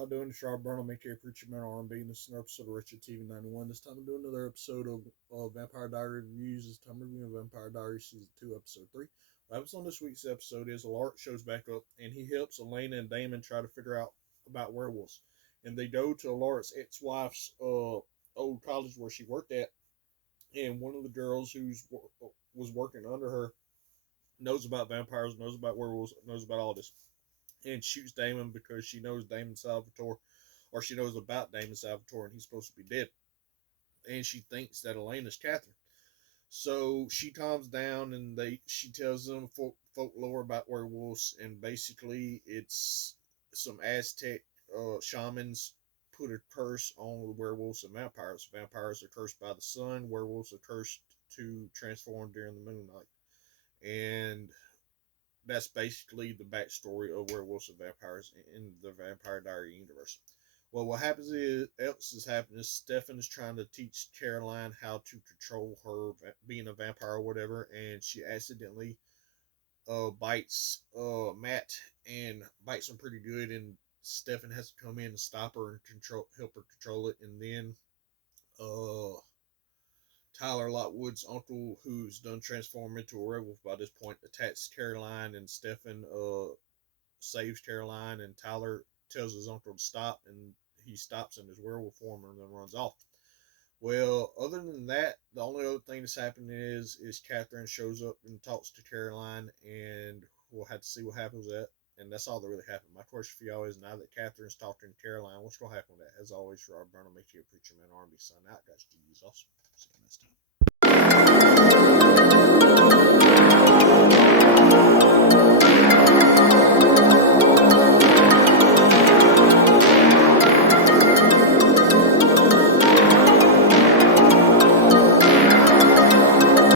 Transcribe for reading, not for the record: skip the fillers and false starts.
y'all doing? It's Rob Burnham, aka Preacher Man R&B, and this is another episode of Richard TV 91. This time I'm doing another episode of Vampire Diary Reviews. This time I'm reviewing Vampire Diary Season 2, Episode 3. What happens on this week's episode is Alaric shows back up, and he helps Elena and Damon try to figure out about werewolves. And they go to Alaric's ex-wife's old college where she worked at, and one of the girls was working under her knows about vampires, knows about werewolves, knows about all this, and shoots Damon because she knows Damon Salvatore, or she knows about Damon Salvatore, and he's supposed to be dead. And she thinks that Elena's Catherine. So she calms down, and she tells them folklore about werewolves, and basically it's some Aztec shamans put a curse on the werewolves and vampires. Vampires are cursed by the sun. Werewolves are cursed to transform during the moonlight, and that's basically the backstory of werewolves and vampires in the Vampire Diary universe. Well, what happens is happening is Stefan is trying to teach Caroline how to control her being a vampire or whatever, and she accidentally bites Matt and bites him pretty good, and Stefan has to come in and stop her and help her control it, and then uh, Tyler Lockwood's uncle, who's done transformed into a werewolf by this point, attacks Caroline, and Stefan saves Caroline, and Tyler tells his uncle to stop, and he stops in his werewolf form and then runs off. Well, other than that, the only other thing that's happening is Catherine shows up and talks to Caroline, and we'll have to see what happens with that. And that's all that really happened. My question for y'all is, now that Catherine's talking to Caroline, what's going to happen with that? As always, Rob Burnham, make sure you preacher man R&B sign out. Guys, Jesus awesome. See you next time.